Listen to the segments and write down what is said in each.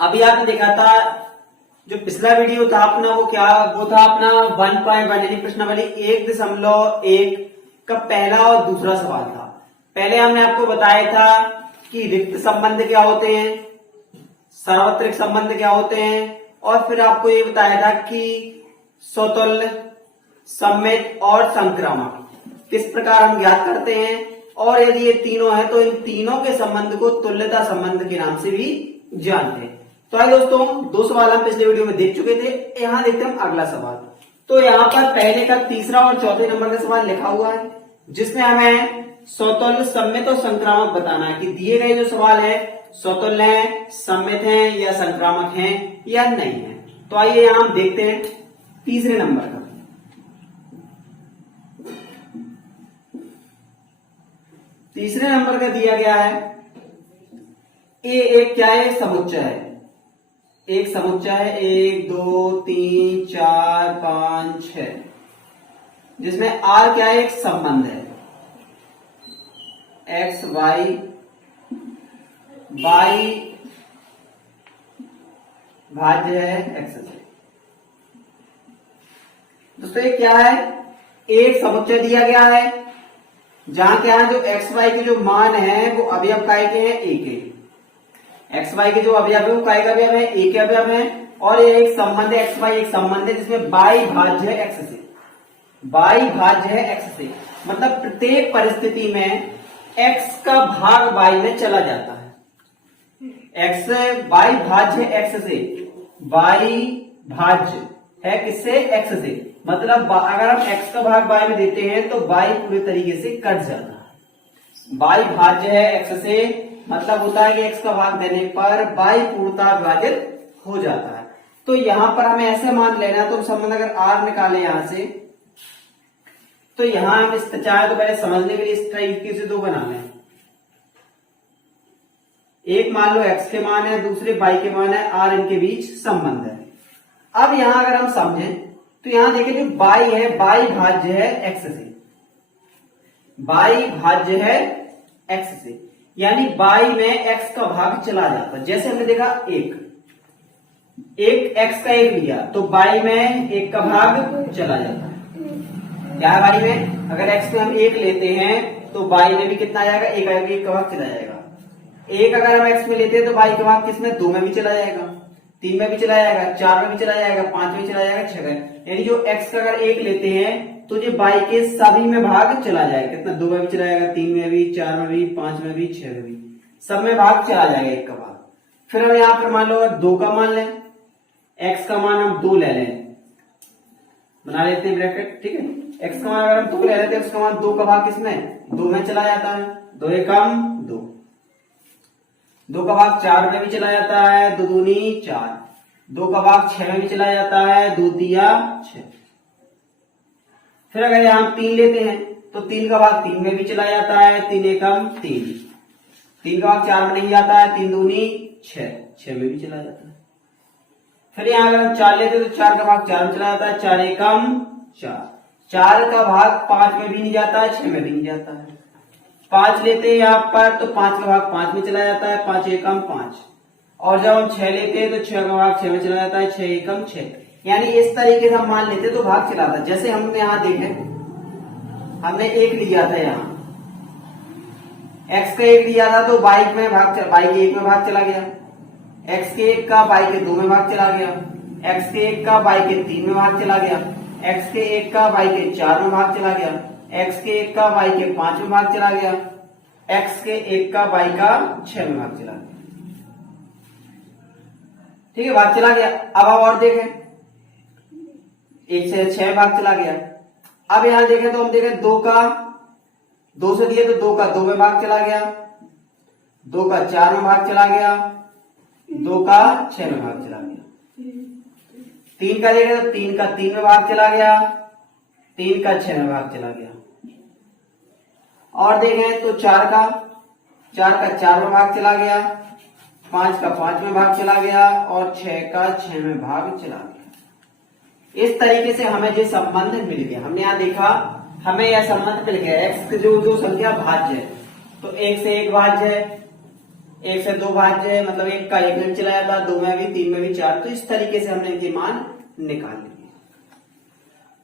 अभी आपने देखा था जो पिछला वीडियो था अपना वो था अपना 1.1 यानी प्रश्नावली 1.1 का पहला और दूसरा सवाल था। पहले हमने आपको बताया था कि रिक्त संबंध क्या होते हैं, सार्वत्रिक संबंध क्या होते हैं, और फिर आपको ये बताया था कि स्वतुल्य, सम्मित और संक्रामक किस प्रकार हम ज्ञात करते हैं, और यदि ये तीनों है तो इन तीनों के संबंध को तुल्यता संबंध के नाम से भी जानते हैं। तो आइए दोस्तों, दो सवाल हम पिछले वीडियो में देख चुके थे। यहां देखते हैं हम अगला सवाल। तो यहाँ पर पहले का तीसरा और चौथे नंबर का सवाल लिखा हुआ है, जिसमें हमें स्वतुल्य, सम्मित और संक्रामक बताना है कि दिए गए जो सवाल है स्वतुल्य है, सम्मित है या संक्रामक है या नहीं है। तो आइए यहां हम देखते हैं तीसरे नंबर का। तीसरे नंबर का दिया गया है एक क्या है, समुच्चय है। एक समुच्चय है 1 2 3 4 5 6, जिसमें आर क्या है, एक संबंध है एक्स वाई, वाई भाज्य है एक्स से। दोस्तों ये क्या है, एक समुच्चय दिया गया है जहां क्या है, जो एक्स वाई के जो मान है वो अवयव काय के हैं, एक है। एक्स वाई के जो अवयव है वो काय का अवयव है, एक अवयव है। और ये एक संबंध है, एक्स वाई एक संबंध है जिसमें वाई भाज्य है एक्स से, वाई भाज्य है एक्स से। मतलब प्रत्येक परिस्थिति में एक्स का भाग वाई में चला जाता है। एक्स वाई भाज्य है एक्स से, वाई भाज्य है किससे, एक्स से। मतलब अगर हम एक्स का भाग वाई में देते हैं तो वाई पूरे तरीके से कट जाता है। वाई भाज्य है एक्स से, मतलब होता है कि एक्स का भाग देने पर वाई पूर्णतः विभाजित हो जाता है। तो यहां पर हमें ऐसे मान लेना, तो संबंध अगर आर निकाले यहां से, तो यहां हम इस चाहे तो पहले समझने के लिए इस तरीके से दो बना लें। एक मान लो एक्स के मान है, दूसरे वाई के मान है, आर इनके बीच संबंध है। अब यहां अगर हम समझें तो यहां देखिए जो वाई है, वाई भाज्य है एक्स से, वाई भाज्य है एक्स से, यानी वाई में एक्स का भाग चला जाता है। जैसे हमने देखा एक एक्स का एक लिया तो वाई में एक का भाग चला जाता है। क्या है वाई में, अगर एक्स में हम एक लेते हैं तो वाई में भी कितना आएगा, एक आएगा, एक का भाग चला जाएगा। एक अगर हम एक्स में लेते हैं तो वाई का भाग किसमें, 2 में भी चला जाएगा, 3 में भी चला जाएगा, 4 में भी चला जाएगा, 5 में चला जाएगा, 6 में। यानी जो एक्स का अगर एक लेते हैं तो जो वाई के सभी में भाग चला जाएगा। कितना, 2 में भी चला जाएगा, 3 में भी, 4 में भी, 5 में भी, 6 में भी, सब में भाग चला जाएगा एक का भाग। फिर हम यहां पर मान लो 2 का मान लें, एक्स का मान हम 2 ले लें, बना लेते हैं ब्रैकेट, ठीक है। एक्स का मान अगर हम 2 ले लेते हैं, उसका मान 2 का भाग किसमें, 2 में चला जाता है, 2 एकम 2, 2 का भाग 4 में भी चला जाता है, 2 दूनी 4, 2 का भाग 6 में भी चला जाता है, 2 तिया 6। फिर अगर यहां 3 लेते हैं तो 3 का भाग 3 में भी चला जाता है, 3 एकम 3, 3 का भाग 4 में नहीं जाता है, 3 दूनी 6, 6 में भी चला जाता है। फिर यहां अगर हम 4 लेते हैं तो 4 का भाग 4 में चला जाता है, 4 एकम 4, 4 का भाग 5 में भी नहीं जाता है, 6 में भी नहीं जाता है। 5 लेते हैं यहाँ पर तो 5 का भाग 5 में चला जाता है, 5 एकम 5। और जब हम 6 लेते हैं तो 6 का भाग 6 में चला जाता है, 6 एकम 6। यानी इस तरीके से हम मान लेते तो भाग चलाता। जैसे हमने यहाँ देखे, हमने एक लिया था, यहाँ एक्स का एक लिया था तो वाई के एक में भाग चला गया, एक्स के एक का वाई के 2 में भाग चला गया, एक्स के एक का वाई के 3 में भाग चला गया, एक्स के एक का वाई के 4 में भाग चला गया, एक्स के एक का वाई के 5 में भाग चला गया, एक्स के एक का वाई का 6 में भाग चला गया, ठीक है, भाग चला गया। अब आप और देखें, 1 से 6 भाग चला गया। अब यहां देखें तो हम देखें 2 से दिए तो 2 का 2 में भाग चला गया, 2 का 4 में भाग चला गया, 2 का 6 में भाग चला गया। 3 का देखें तो 3 का 3 में भाग चला गया, 3 का 6 में भाग चला गया। और देखें तो 4 का 4 में भाग चला गया, 5 का 5 में भाग चला गया और 6 का 6 में भाग चला गया। इस तरीके से हमें जो संबंध मिल गया, हमने यहां देखा हमें यह संबंध मिल गया, एक्स जो संख्या भाज्य है तो 1 से 1 भाज्य है, एक से 2 भाज्य मतलब एक का 1 में चला जाता, 2 में भी, 3 में भी 4। तो इस तरीके से हमने इनके मान निकाल लिए।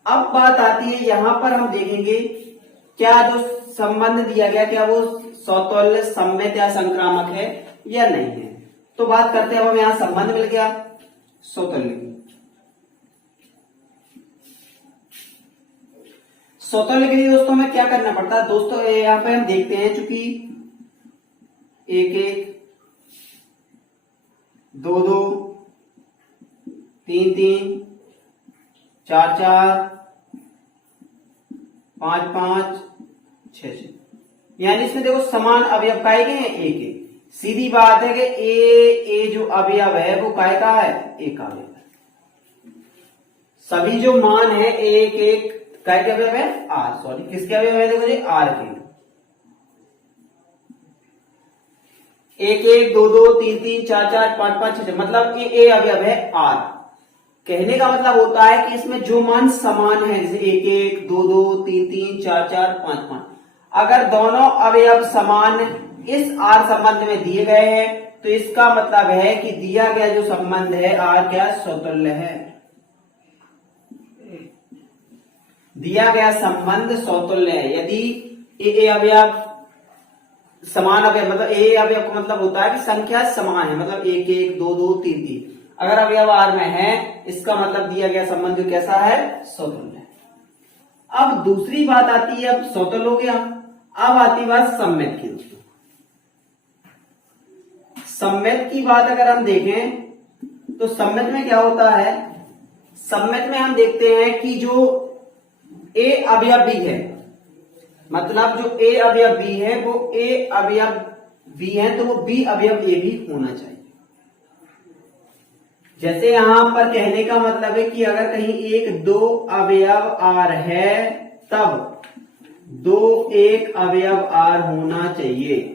अब बात आती है यहां पर हम देखेंगे क्या जो संबंध दिया गया क्या वो सौतुल्य, सम्मित या संक्रामक है या नहीं है। तो बात करते हैं, अब हमें यहां संबंध मिल गया सौतुल्य। सौतुल्य के लिए दोस्तों में क्या करना पड़ता है दोस्तों, यहाँ पे हम देखते हैं चूंकि 1-1, 2-2, 3-3, 4-4, 5-5, 6-6, यानी इसमें देखो समान अवयव पाए गए हैं 1-1। सीधी बात है कि ए जो अवयव है वो काय का है, एक अवयव है। सभी जो मान है 1-1 काय के अवयव है, आर, सॉरी किसके अवयव है, देखो जी आर के। 1-1, 2-2, 3-3, 4-4, 5-5, 6-6, मतलब ए अवयव है आर। कहने का मतलब होता है कि इसमें जो मान समान है, जैसे 1-1, 2-2, 3-3, 4-4, 5-5, अगर दोनों अवयव समान इस आर संबंध में दिए गए हैं तो इसका मतलब है कि दिया गया जो संबंध है आर क्या सौतुल्य है। दिया गया संबंध सौतुल्य है यदि ए अवयव समान अवयव, मतलब ए अवयव का मतलब होता है कि संख्या समान है, मतलब 1-1, 2-2, 3-3, अगर अवयव आर में है इसका मतलब दिया गया संबंध कैसा है, सौतुल्य है। अब दूसरी बात आती है, अब सौतुल्य हो गया, अब आती बात सम्मित की। सम्मित की बात अगर हम देखें तो सम्मित में क्या होता है, सम्मित में हम देखते हैं कि जो ए अवयव बी है, मतलब जो ए अवयव बी है वो ए अवयव बी है तो वो बी अवयव ए भी होना चाहिए। जैसे यहां पर कहने का मतलब है कि अगर कहीं 1-2 अवयव आर है तब 2-1 अवयव आर होना चाहिए।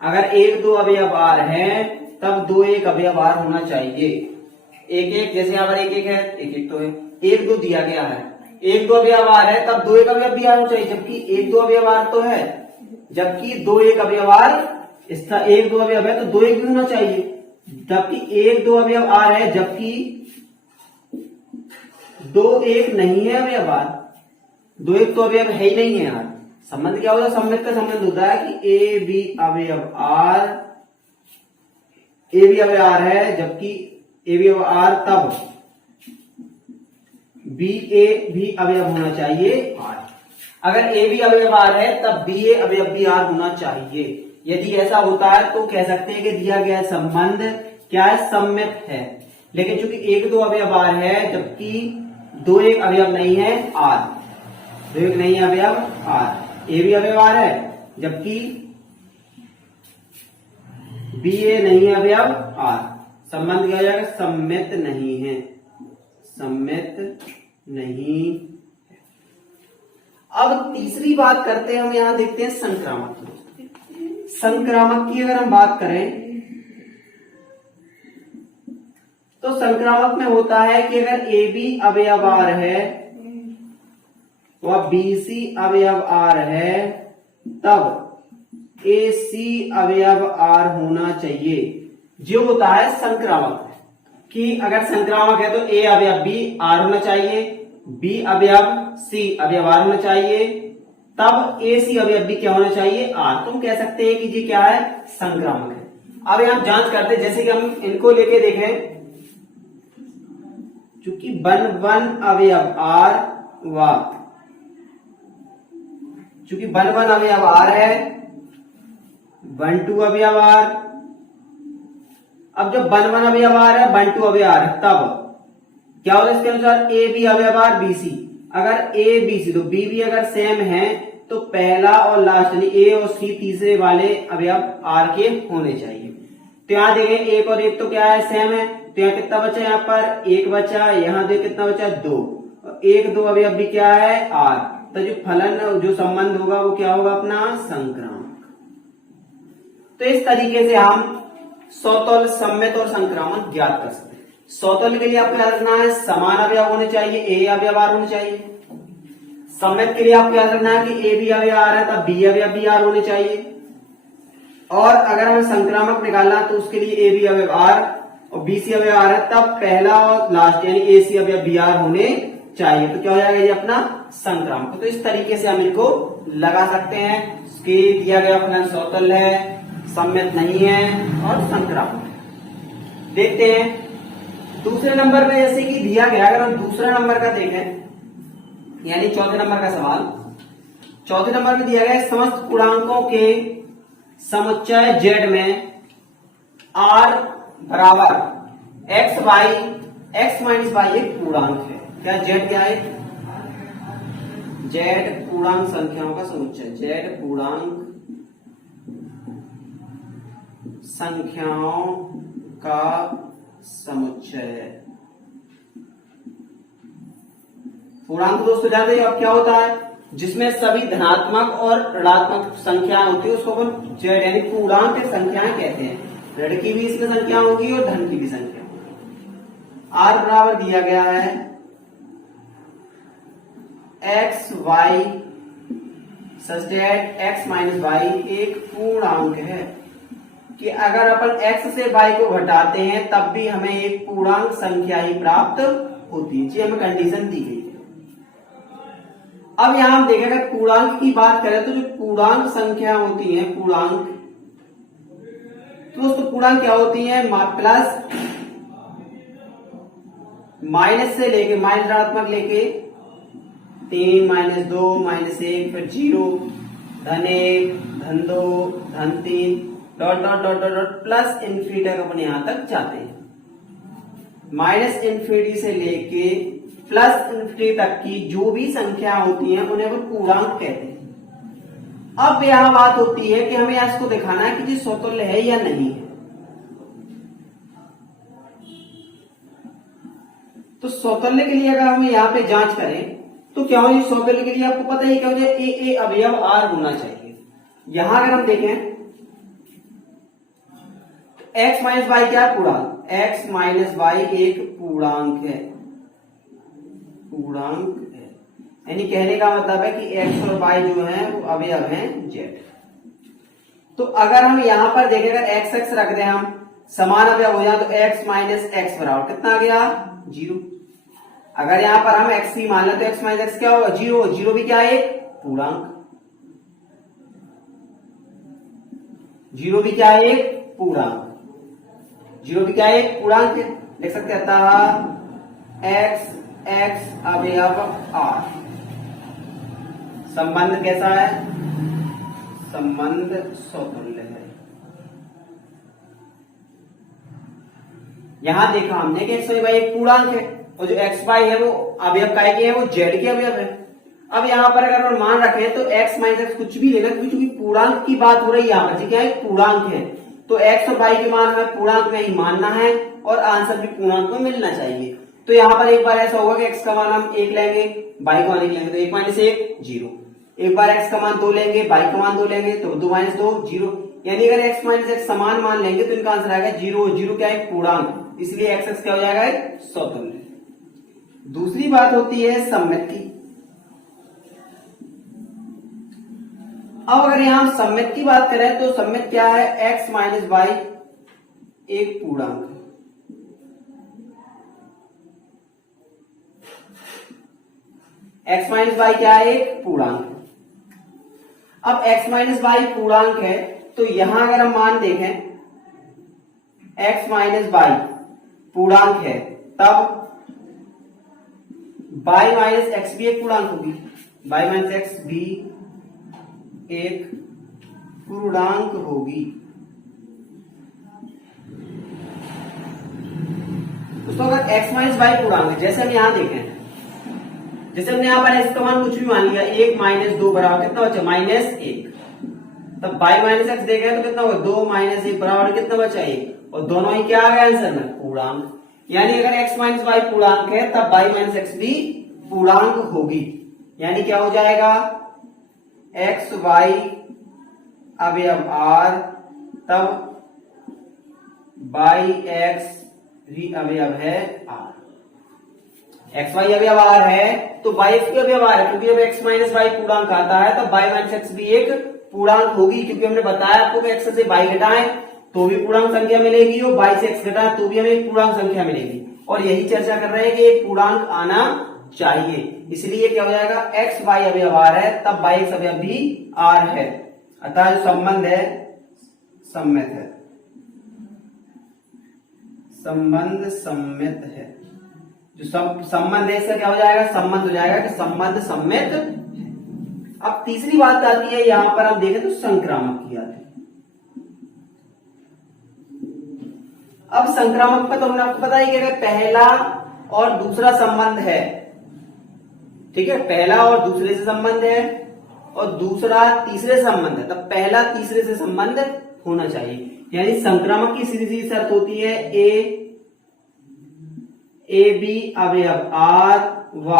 अगर 1-2 अवयव आर है तब 2-1 अवयव आर होना चाहिए। 1-1 जैसे यहां पर 1-1 है, 1-1 तो है, 1-2 दिया गया है, 1-2 अवयव आर है तब 2-1 अवयव भी आर होना चाहिए, जबकि 1-2 अवयव आर तो है, जबकि 2-1 अवयव आर, इसका 1-2 अवयव है तो 2-1 भी होना चाहिए, जबकि 1-2 अवयव आर है, जबकि 2-1 नहीं है अवयव आर, 2-1 तो अवयव है ही नहीं है यार। संबंध क्या होता है, सम्मित का संबंध होता है कि ए बी अवयव आर, ए बी अवयव आर है, जबकि ए बी अवयव आर तब बी ए भी अवयव होना चाहिए आर। अगर ए बी अवयव आर है तब बी ए अवयव भी आर होना चाहिए। यदि ऐसा होता है तो कह सकते हैं कि दिया गया संबंध क्या है, सम्मित है। लेकिन चूंकि 1-2 अवयव आर है जबकि 2-1 अवयव नहीं है आर, 2-1 नहीं है अवयव आर, ए भी अवयव आर है जबकि बी ए नहीं है अवयव आर, संबंध क्या हो जाएगा, सम्मित नहीं है, सम्मित नहीं। अब तीसरी बात करते हैं हम, यहां देखते हैं संक्रामक की। संक्रामक की अगर हम बात करें तो संक्रामक में होता है कि अगर ए बी अवयव आर है व बी सी अवयव आर है तब ए सी अवयव आर होना चाहिए। जो होता है संक्रामक कि अगर संक्रामक है तो ए अवयव बी आर होना चाहिए, बी अवयव सी अवयव आर होना चाहिए, तब ए सी अवयव भी क्या होना चाहिए, आर। तुम कह सकते हैं कि जी क्या है, संक्रामक है। अब हम जांच करते हैं, जैसे कि हम इनको लेके देखें, चूंकि 1-1 अवयव आर व चूंकि 1-1 अवयव आर है, 1-2 अवयव आर। अब जब 1-1 अवयव आर है, 1-2 अवयव आर है, तब क्या होगा इसके अनुसार, ए बी अवयव आर बी सी। अगर ए बी सी तो बी भी अगर सेम है तो पहला और लास्ट यानी ए और सी तीसरे वाले अवयव आर के होने चाहिए। तो यहां देखें 1 और 1 तो क्या है, सेम है, तो यहाँ कितना बचा, यहाँ पर 1 बचा, यहाँ देख कितना बचा, 2, 1-2 अवयव भी क्या है, आर। तो जो फलन जो संबंध होगा वो क्या होगा अपना, संक्रामक। तो इस तरीके से हम सौतुल्य, सम्मित और संक्रामक ज्ञात कर सकते हैं। सौतुल्य के लिए आपको याद रखना है समान अवयव होने चाहिए, ए अवयव आर होने चाहिए। सम्मित के लिए आपको याद रखना है कि ए बी अवयव आर है तब बी अवयव भी आर होने चाहिए। और अगर हमें संक्रामक निकालना तो उसके लिए ए बी अवयव आर और बी सी अवयव आर है, तब पहला और लास्ट यानी ए सी अवयव बी आर होने चाहिए। तो क्या हो जाएगा ये अपना संक्रामक। तो इस तरीके से हम इनको लगा सकते हैं कि दिया गया फलन समतुल्य है, सममित नहीं है और संक्रामक है। देखते हैं दूसरे नंबर में, जैसे कि दिया गया, अगर हम दूसरा नंबर का देखें यानी चौथे नंबर का सवाल, चौथे नंबर में दिया गया समस्त पूर्णांकों के समुच्चय जेड में आर बराबर x y x minus y एक पूर्णांक है। क्या जेड क्या है? जेड पूर्णांक संख्याओं का समुच्चय, जेड पूर्णांक संख्याओं का समुच्चय। पूर्णांक दोस्तों जानते हैं अब क्या होता है, जिसमें सभी धनात्मक और ऋणात्मक संख्याएं होती है उसको अपन जेड यानी पूर्णांक संख्याएं कहते हैं। ऋण की भी इसमें संख्या होगी और धन की भी संख्या होगी। आर बराबर दिया गया है x y such that x minus y एक पूर्णांक है कि अगर अपन x से y को घटाते हैं तब भी हमें एक पूर्णांक संख्या ही प्राप्त होती है। जी हमें कंडीशन दी गई है। अब यहां हम देखें अगर पूर्णांक की बात करें तो जो पूर्णांक संख्या होती है, पूर्णांक तो दोस्तों पूर्णांक क्या होती है? प्लस माइनस से लेके माइनस ऋणात्मक लेके 3 माइनस 2 माइनस 1 फिर 0 धन 1 धन 2 धन 3 dot dot dot dot dot plus infinity तक अपन यहां तक जाते हैं। माइनस इन्फिनिटी से लेके प्लस इन्फिनिटी तक की जो भी संख्या होती है उन्हें अपन पूर्णांक कहते हैं। अब यहां बात होती है कि हमें इसको दिखाना है कि ये समतुल्य है या नहीं है। तो समतुल्य के लिए अगर हम यहाँ पे जांच करें तो क्या हो, समतुल्य के लिए आपको पता ही क्या हो जाए, ए अवयव आर होना चाहिए। यहां अगर हम देखें एक्स माइनस वाई क्या पूर्णांक, एक्स माइनस वाई एक पूर्णांक है, पूर्णांक है यानी कहने का मतलब है कि एक्स और वाई जो है वो अवयव हैं जेड। तो अगर हम यहां पर देखें अगर एक्स एक्स रख दें हम समान अवयव हो जाए तो एक्स माइनस एक्स बराबर कितना आ गया? 0। अगर यहां पर हम एक्स भी मान लें तो एक्स माइनस एक्स क्या होगा? 0। 0 भी क्या है? एक पूर्णांक। 0 भी क्या है? एक पूर्णांक। 0 भी क्या है? एक पूर्णांक है। लिख सकते हैं अतः एक्स एक्स अवयव आर। संबंध कैसा है? संबंध समतुल्य है। यहां देखा हमने कि एक्स वाई एक पूर्णांक है और जो एक्स वाई है वो अवयव काय के है, वो जेड के अवयव है। अब यहां पर अगर हम मान रखें तो एक्स माइनस एक्स कुछ भी लेना, क्योंकि पूर्णांक की बात हो रही है यहां पर, क्या है? पूर्णांक है। तो एक्स और वाई के मान हमें पूर्णांक में ही मानना है और आंसर भी पूर्णांक में मिलना चाहिए। तो यहां पर एक बार ऐसा होगा कि एक्स का मान हम 1 लेंगे, वाई का मान 1 लेंगे तो 1 माइनस 1 0। एक बार एक्स का मान 2 लेंगे, वाई का मान 2 लेंगे तो 2 माइनस 2 0। यानी अगर एक्स माइनस एक्स समान मान लेंगे तो इनका आंसर आएगा 0। 0 क्या है? पूर्णांक, इसलिए एक्स एक्स क्या हो जाएगा? समतुल्य। दूसरी बात होती है सममित की। अब अगर यहां हम सममित की बात करें तो सममित क्या है? एक्स माइनस वाई एक पूर्णांक। एक्स माइनस वाई क्या है? एक पूर्णांक। अब एक्स माइनस वाई पूर्णांक है तो यहां अगर हम मान देखें एक्स माइनस वाई पूर्णांक है तब वाई माइनस एक्स भी एक पूर्णांक होगी, वाई माइनस एक्स भी एक पूर्णांक होगी। दोस्तों अगर एक्स माइनस वाई पूर्णांक है, जैसे हम यहां देखें, जैसे हमने यहां पर एक्स का मान कुछ भी मान लिया, 1 माइनस 2 बराबर कितना बचा? माइनस 1। तब वाई माइनस एक्स देखें तो कितना होगा? 2 माइनस 1 बराबर कितना बचा? 1। और दोनों ही क्या आ गया आंसर में? पूर्णांक। यानी अगर एक्स माइनस वाई पूर्णांक है तब वाई माइनस एक्स भी पूर्णांक होगी। यानी क्या हो जाएगा? एक्स वाई अवयव आर तब वाई एक्स भी अवयव है आर। एक्स वाई अवयव आर है तो वाई एक्स भी अवयव आर है, क्योंकि जब एक्स माइनस वाई पूर्णांक आता है तो वाई माइनस एक्स भी एक पूर्णांक होगी, क्योंकि हमने बताया आपको कि x से y घटाएं तो भी पूर्णांक संख्या मिलेगी और y से x घटाएं तो भी हमें पूर्णांक संख्या मिलेगी। और यही चर्चा कर रहे हैं कि एक पूर्णांक आना चाहिए, इसलिए क्या हो जाएगा, x y अवयव r है तब y x अवयव भी r है। अतः जो संबंध है सम्मित है, संबंध सम्मित है। जो संबंध है इसका क्या हो जाएगा, संबंध हो जाएगा कि संबंध सम्मित है। अब तीसरी बात आती है, यहां पर हम देखें तो संक्रामक की आती है। अब संक्रामक का तो हमने आपको बताया कि अगर पहला और दूसरा संबंध है, ठीक है, पहला और दूसरे से संबंध है और दूसरा तीसरे से संबंध है, तब पहला तीसरे से संबंध होना चाहिए। यानी संक्रामक की सीधी सीधी शर्त होती है ए बी अवयव आर व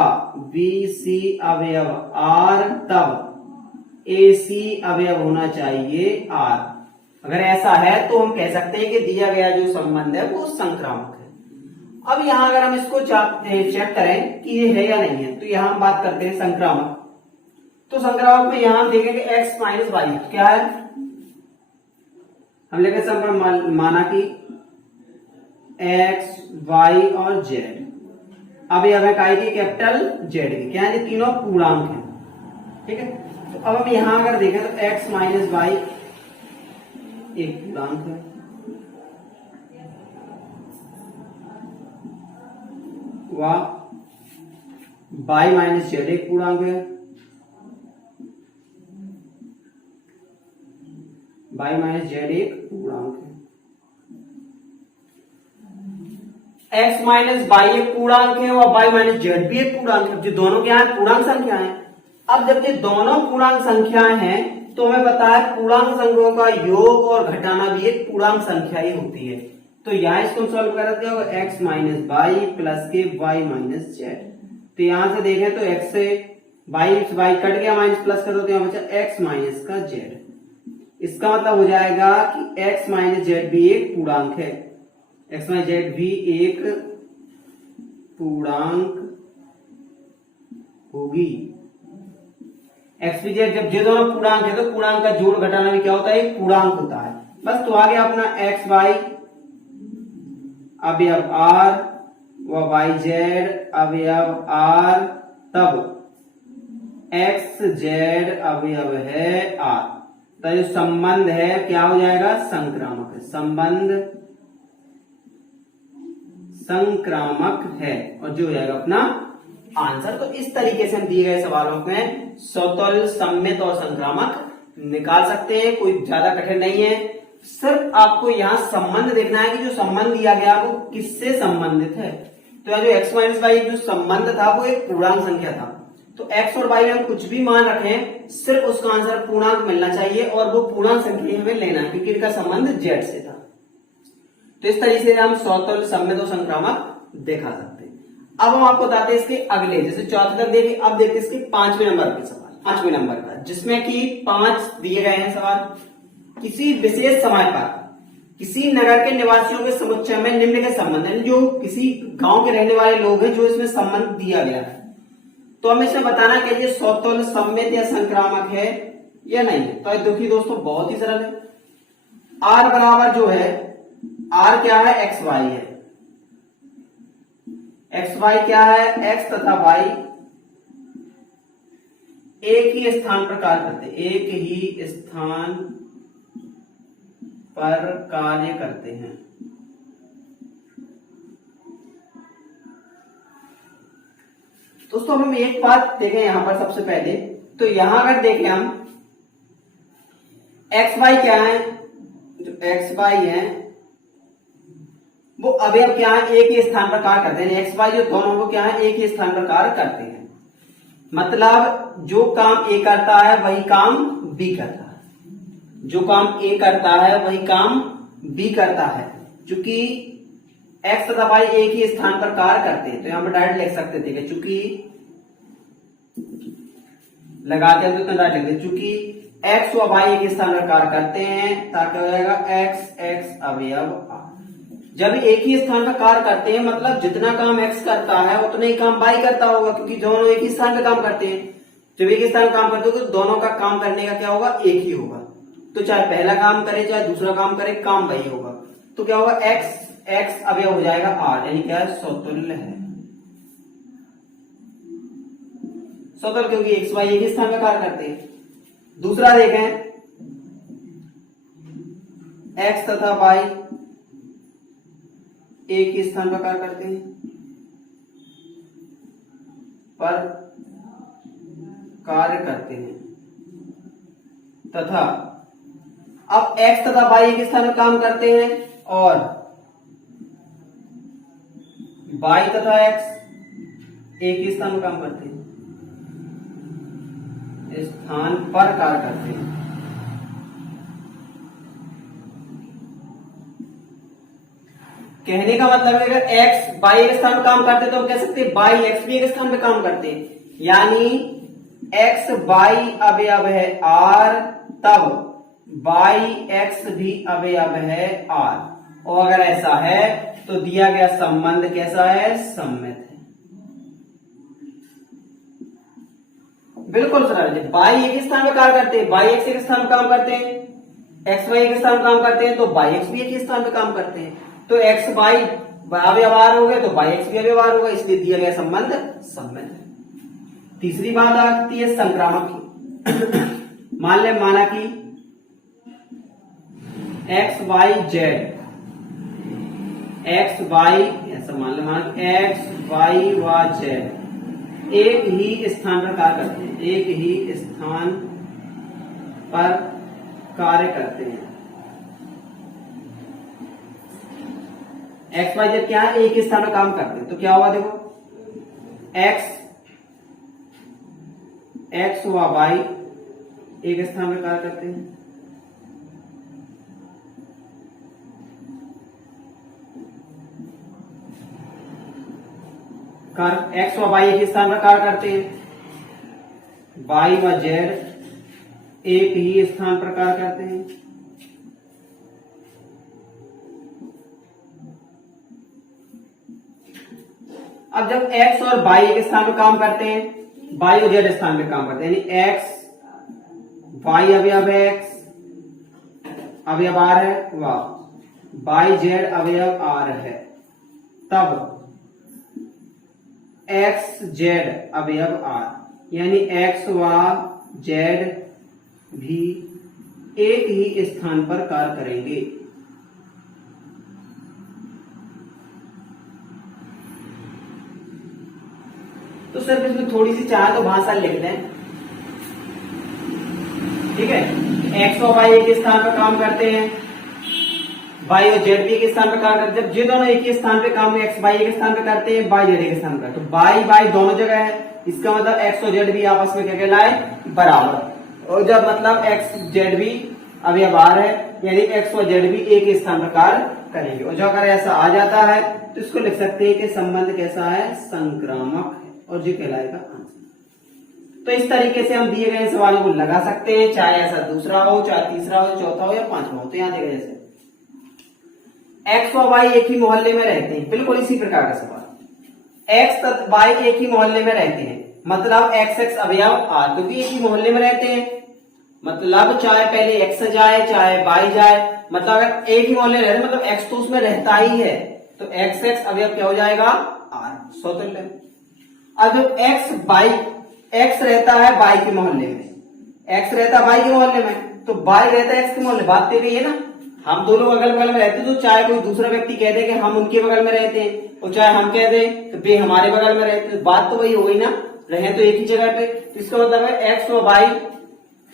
बी सी अवयव आर, तब ए सी अवयव होना चाहिए आर। अगर ऐसा है तो हम कह सकते हैं कि दिया गया जो संबंध है वो संक्रामक है। अब यहां अगर हम इसको चेक करें कि ये है या नहीं है, तो यहां हम बात करते हैं संक्रामक। तो संक्रामक में यहां हम देखेंगे x माइनस वाई क्या है, हम लेकर संपर्क माना कि x y और z, अब यह हमें आएगी कैपिटल z की, क्या है, तीनों पूर्णांक हैं, ठीक है। तो अब हम यहां अगर देखें तो x माइनस वाई एक पूर्णांक है, व y माइनस z एक पूर्णांक है, y माइनस z एक पूर्णांक है, x माइनस y एक पूर्णांक है और y माइनस z भी एक पूर्णांक है। जो दोनों क्या है, पूर्णांक संख्या है। अब जब ये दोनों पूर्णांक संख्याएं हैं तो हमें पता है पूर्णांक संख्याओं का योग और घटाना भी एक पूर्णांक संख्या ही होती है। तो यहां इसको सॉल्व करते हो, x माइनस वाई प्लस के y माइनस z। तो यहां से देखें तो x से y कट गया, माइनस प्लस कर दो तो यहां बचा x माइनस का z। इसका मतलब हो जाएगा कि x माइनस z भी एक पूर्णांक है, x माइनस z भी एक पूर्णांक होगी। x भी z जब ये दोनों पूर्णांक है तो पूर्णांक का जोड़ घटाना भी क्या होता है, एक पूर्णांक होता है। बस तो आ गया अपना x y अवयव r व y z अवयव r, तब x z अवयव है r। तो जो संबंध है क्या हो जाएगा, संक्रामक है, संबंध संक्रामक है और जो हो जाएगा अपना आंसर। तो इस तरीके से हम दिए गए सवालों में स्वतुल्य, सम्मित और संक्रामक निकाल सकते हैं, कोई ज्यादा कठिन नहीं है। सिर्फ आपको यहाँ संबंध देखना है कि जो संबंध दिया गया वो किससे संबंधित है। तो यहाँ जो x माइनस वाई जो संबंध था वो एक पूर्णांक संख्या था, तो x और y में हम कुछ भी मान रखें, सिर्फ उसका आंसर पूर्णांक मिलना चाहिए और वो पूर्णांक संख्या हमें लेना है क्योंकि इनका संबंध z से था। तो इस तरीके से हम स्वतुल्य, सम्मित और संक्रामक दिखा सकते हैं। अब हम आपको बताते हैं इसके अगले, जैसे चौथे तक देखे, अब देखते हैं इसके 5वें नंबर के सवाल, 5वें नंबर का, जिसमें कि 5 दिए गए हैं सवाल। किसी विशेष समय पर किसी नगर के निवासियों के समुच्चय में निम्न के संबंध है, जो किसी गांव के रहने वाले लोग हैं जो इसमें संबंध दिया गया है, तो हमें इसमें बताना कि ये स्वतुल्य, सम्मित या संक्रामक है या नहीं है। तो देखिए दोस्तों बहुत ही सरल है। आर बराबर जो है, आर क्या है, एक्स वाई है, एक्स वाई क्या है, एक्स तथा वाई एक ही स्थान पर कार्य करते हैं, एक ही स्थान पर कार्य करते हैं। दोस्तों हम एक बात देखें यहां पर सबसे पहले, तो यहां अगर देखें हम एक्स वाई क्या है, जो एक्स वाई है वो अवयव क्या है, एक ही स्थान पर कार्य करते हैं। एक्स वाई जो दोनों वो क्या है, एक ही स्थान पर कार्य करते हैं, मतलब जो काम ए करता है वही काम बी करता है, जो काम ए करता है वही काम बी करता है। चूंकि एक्स तथा वाई एक ही स्थान पर कार्य करते हैं तो यहां पर डायरेक्ट लिख सकते थे कि चूंकि लगाते हैं तो इतना डायरेक्ट लिखते, चूंकि एक्स व वाई एक स्थान पर कार्य करते हैं, ताकि हो जाएगा एक्स एक्स अवयव आर। जब एक ही स्थान पर कार्य करते हैं मतलब जितना काम एक्स करता है उतना ही काम वाई करता होगा, क्योंकि दोनों एक ही स्थान पर काम करते हैं। जब एक स्थान में काम करते हो तो दोनों का काम करने का क्या होगा, एक ही होगा। तो चाहे पहला काम करे चाहे दूसरा काम करे, काम वही होगा। तो क्या होगा, x अवयव हो जाएगा r, यानी क्या है, समतुल्य है। समतुल्य क्योंकि x y एक ही स्थान में कार्य करते हैं। दूसरा देखें, x तथा y एक ही स्थान पर कार्य करते हैं, पर कार्य करते हैं, तथा अब x तथा y एक स्थान में काम करते हैं और y तथा x एक ही स्थान में काम करते हैं, स्थान पर कार्य करते हैं। कहने का मतलब है अगर x y एक स्थान पे काम करते तो हम कह सकते हैं y x भी एक स्थान पे काम करते हैं, यानी x y अवयव है r, तब y x भी अवयव है r। और अगर ऐसा है तो दिया गया संबंध कैसा है, सम्मित है। बिल्कुल सरल है। y एक स्थान पे कार्य करते हैं, y x एक स्थान पे काम करते हैं, x y एक स्थान पे काम करते हैं, तो y x भी एक ही स्थान पे काम करते हैं। तो x y अव्यवहार हो गए तो y x भी अव्यवहार होगा, इसलिए दिया गया संबंध सम्मित है। तीसरी बात आती है संक्रामक की। माना कि x y z, x y ऐसा माना कि x y व z एक ही स्थान पर कार्य करते हैं, एक ही स्थान पर कार्य करते हैं। एक्स वाई जेड क्या है, एक ही स्थान में काम करते हैं, तो क्या होगा, देखो एक्स व वाई एक स्थान में कार्य करते हैं, एक्स व वाई एक ही स्थान पर कार्य करते हैं, वाई व जेड एक ही स्थान पर कार्य करते हैं। अब जब x और y एक स्थान पे काम करते हैं, y और z स्थान पे काम करते हैं, यानी x y अवयव है, x अवयव r है, y z अवयव r है, तब x z अवयव r, यानी x व z भी एक ही स्थान पर कार्य करेंगे। तो सिर्फ इसमें थोड़ी सी चाहे तो भाषा लिख दें, ठीक है। एक्स और वाई एक स्थान पर काम करते हैं, वाई और जेड भी एक स्थान पर काम करते हैं। जब ये दोनों एक ही स्थान पे काम, एक्स वाई एक स्थान पे करते हैं, वाई जेड एक स्थान पर, तो वाई वाई दोनों जगह है, इसका मतलब एक्स और जेड भी आपस में क्या कहलाए, बराबर। और जब मतलब एक्स जेड भी अव्यवहार है, यानी एक्स और जेड भी एक स्थान पर कार्य करेंगे। और जो अगर ऐसा आ जाता है तो इसको लिख सकते हैं कि संबंध कैसा है, संक्रामक है, और ये कहलाएगा आंसर। तो इस तरीके से हम दिए गए सवालों को लगा सकते हैं, चाहे ऐसा दूसरा हो, चाहे तीसरा हो, चौथा हो या पांचवा हो। तो यहां देखा जैसे एक्स और वाई एक ही मोहल्ले में रहते हैं, बिल्कुल इसी प्रकार का सवाल। एक्स तथा वाई एक ही मोहल्ले में रहते हैं, मतलब एक्स एक्स अवयव आर, क्योंकि एक ही मोहल्ले में रहते हैं, मतलब चाहे पहले एक्स जाए चाहे वाई जाए, मतलब अगर एक ही मोहल्ले रहते मतलब एक्स तो उसमें रहता ही है, तो एक्स एक्स अवयव क्या हो जाएगा, आर, स्वतंत्र। अब जब एक्स रहता है वाई के मोहल्ले में, एक्स रहता है वाई के मोहल्ले में, तो वाई रहता है एक्स के मोहल्ले, बात गई है ना। हम दोनों बगल बगल में रहते हैं, तो चाहे कोई दूसरा व्यक्ति कह दे कि हम उनके बगल में रहते हैं, और चाहे हम कह दें कि वे हमारे बगल में रहते हैं, बात तो वही हो गई ना, रहे तो एक ही जगह पे। तो इसका मतलब है एक्स और वाई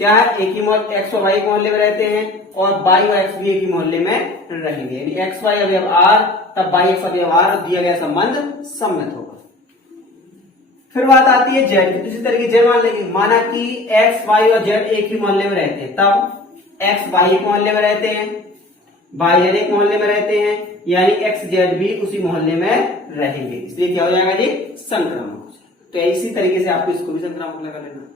क्या है, एक ही मोहल्ले, एक्स और वाई मोहल्ले में रहते हैं, और वाई और एक्स भी एक ही मोहल्ले में रहेंगे, यानी एक्स वाई अवयव आर तब वाई एक्स अवयव आर, दिया गया संबंध सम्मित होगा। फिर बात आती है जेड की। इसी तरीके जेड मान लेंगे, माना कि एक्स वाई और जेड एक ही मोहल्ले में रहते हैं, तब एक्स वाई एक मोहल्ले में रहते हैं, वाई जेड एक मोहल्ले में रहते हैं, यानी एक्स जेड भी उसी मोहल्ले में रहेंगे, इसलिए क्या हो जाएगा जी, संक्रामक। तो इसी तरीके से आपको इसको भी संक्रामक लगा लेना।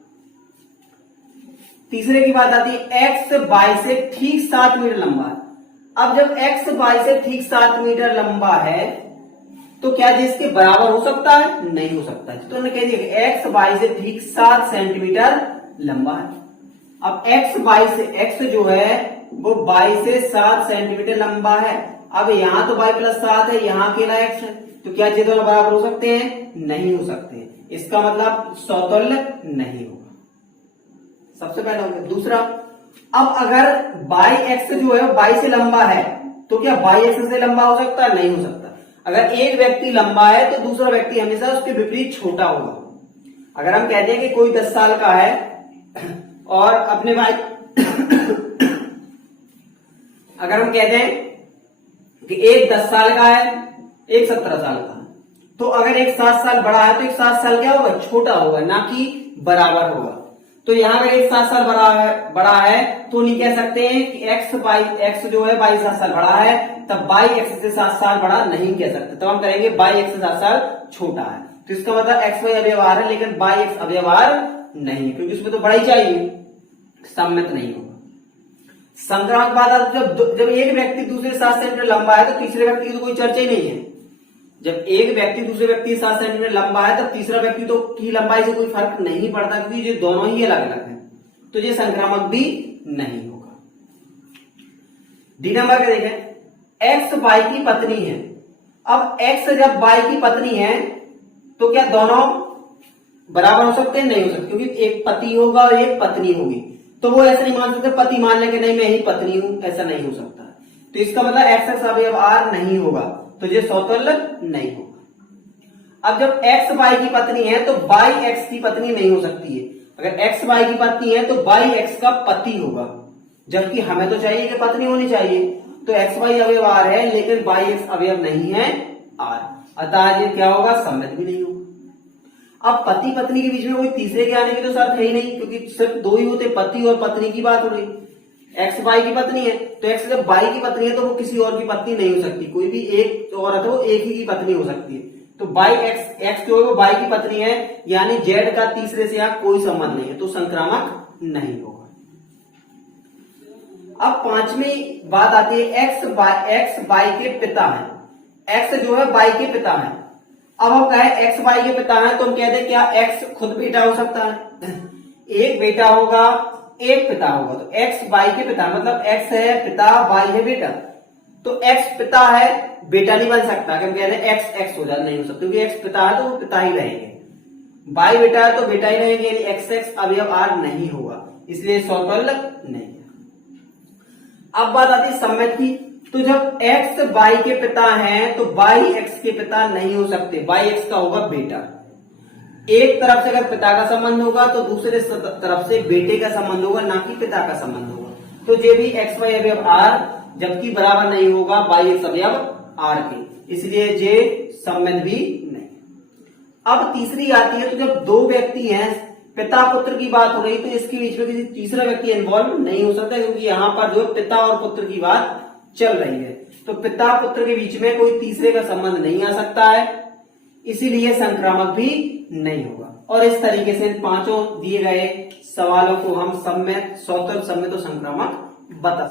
तीसरे की बात आती है एक्स वाई से ठीक 7 मीटर लंबा है। अब जब एक्स वाई से ठीक 7 मीटर लंबा है, तो क्या ये इसके बराबर हो सकता है? नहीं हो सकता। तो उन्होंने कह दिया एक्स वाई से ठीक 7 सेंटीमीटर लंबा है। अब एक्स जो है वो वाई से 7 सेंटीमीटर लंबा है। अब यहाँ तो वाई प्लस 7 है, यहाँ अकेला एक्स है, तो क्या ये दोनों बराबर हो सकते हैं? नहीं हो सकते। इसका मतलब समतुल्य नहीं होगा। सबसे पहला हो गया। दूसरा, अब अगर बाई एक्स जो है बाई से लंबा है तो क्या बाई एक्स से लंबा हो सकता है? नहीं हो सकता। अगर एक व्यक्ति लंबा है तो दूसरा व्यक्ति हमेशा उसके विपरीत छोटा होगा। अगर हम कहते हैं कि कोई 10 साल का है और अपने भाई अगर हम कहते हैं कि एक 10 साल का है, एक 17 साल का है, तो अगर एक 7 साल बड़ा है तो एक 7 साल क्या होगा? छोटा होगा, ना कि बराबर होगा। तो यहां अगर एक 7 साल बड़ा है तो नहीं कह सकते हैं कि एक्स जो है बाई 7 साल बड़ा है, तब बाई एक्स से 7 साल बड़ा नहीं कह सकते। तो हम करेंगे बाई एक्स से 7 साल छोटा है। तो इसका मतलब एक्स वाई अव्यवहार है, लेकिन बाई एक्स अव्यवहार नहीं, क्योंकि उसमें तो बड़ा ही चाहिए, सम्मित नहीं होगा। संक्रामक बात आती है जब एक व्यक्ति दूसरे 7 सेंटीमीटर लंबा है तो तीसरे व्यक्ति की तो कोई चर्चा ही नहीं है। जब एक व्यक्ति दूसरे व्यक्ति 7 सेंटीमीटर लंबा है तब तीसरा व्यक्ति तो की लंबाई से कोई फर्क नहीं पड़ता, क्योंकि ये दोनों ही अलग अलग हैं, तो ये संक्रामक भी नहीं होगा। डी नंबर पे देखें, एक्स वाई की पत्नी है। अब एक्स जब वाई की पत्नी है तो क्या दोनों बराबर हो सकते हैं? नहीं हो सकते, क्योंकि एक पति होगा और एक पत्नी होगी। तो वो ऐसा नहीं मान सकते पति मान लेंगे नहीं मैं ही पत्नी हूं, ऐसा नहीं हो सकता। तो इसका मतलब एक्स एक्स अवयव आर नहीं होगा, तो ये समतुल्य नहीं होगा। अब जब एक्स वाई की पत्नी है तो वाई एक्स की पत्नी नहीं हो सकती है। अगर एक्स वाई की पत्नी है तो वाई एक्स का पति होगा, जबकि हमें तो चाहिए कि पत्नी होनी चाहिए। तो एक्स वाई अवयव आर है, लेकिन वाई एक्स अवयव नहीं है आर, अतः ये क्या होगा? सम्मित भी नहीं होगा। अब पति पत्नी के बीच में कोई तीसरे के आने की तो शर्त है ही नहीं, क्योंकि सिर्फ दो ही होते, पति और पत्नी की बात हो रही। एक्स वाई की पत्नी है तो एक्स जब वाई की पत्नी है तो वो किसी और की पत्नी नहीं हो सकती, कोई भी एक औरत हो एक ही की पत्नी हो सकती है। तो वाई एक्स जो है वो वाई की पत्नी है, यानी जेड का तीसरे से यहां कोई संबंध नहीं है, तो संक्रामक नहीं होगा। अब पांचवी बात आती है एक्स वाई के पिता है। एक्स जो है वाई के पिता है। अब हम कहें एक्स वाई के पिता है तो हम कहते हैं क्या एक्स खुद बेटा हो सकता है? एक बेटा होगा एक पिता होगा, तो एक्स वाई के पिता मतलब एक्स है पिता वाई है बेटा, तो एक्स पिता है बेटा नहीं बन सकता, हम कहते हैं एक्स एक्स हो जाता, नहीं हो सकता, क्योंकि एक्स पिता है तो वो पिता ही रहेंगे। वाई बेटा है तो बेटा ही रहेंगे, यानी एक्स एक्स अवयव आर नहीं होगा, इसलिए समतुल्य नहीं है। अब बात आती है सम्मित की। तो जब एक्स वाई के पिता हैं तो वाई एक्स के पिता नहीं हो सकते, वाई एक्स का होगा बेटा। एक तरफ से अगर पिता का संबंध होगा तो दूसरे तरफ से बेटे का संबंध होगा, ना कि पिता का संबंध होगा। तो ये भी एक्स वाई अवयव आर, जबकि बराबर नहीं होगा वाई एक्स अवयव आर के, इसलिए ये सम्मित भी नहीं। अब तीसरी आती है, तो जब दो व्यक्ति हैं, पिता पुत्र की बात हो रही, तो इसके बीच में किसी तीसरा व्यक्ति इन्वॉल्व नहीं हो सकता, क्योंकि यहाँ पर जो पिता और पुत्र की बात चल रही है, तो पिता पुत्र के बीच में कोई तीसरे का संबंध नहीं आ सकता है, इसीलिए संक्रामक भी नहीं होगा। और इस तरीके से इन पांचों दिए गए सवालों को हम सम्मित, समतुल्य, सम्मित और संक्रामक बता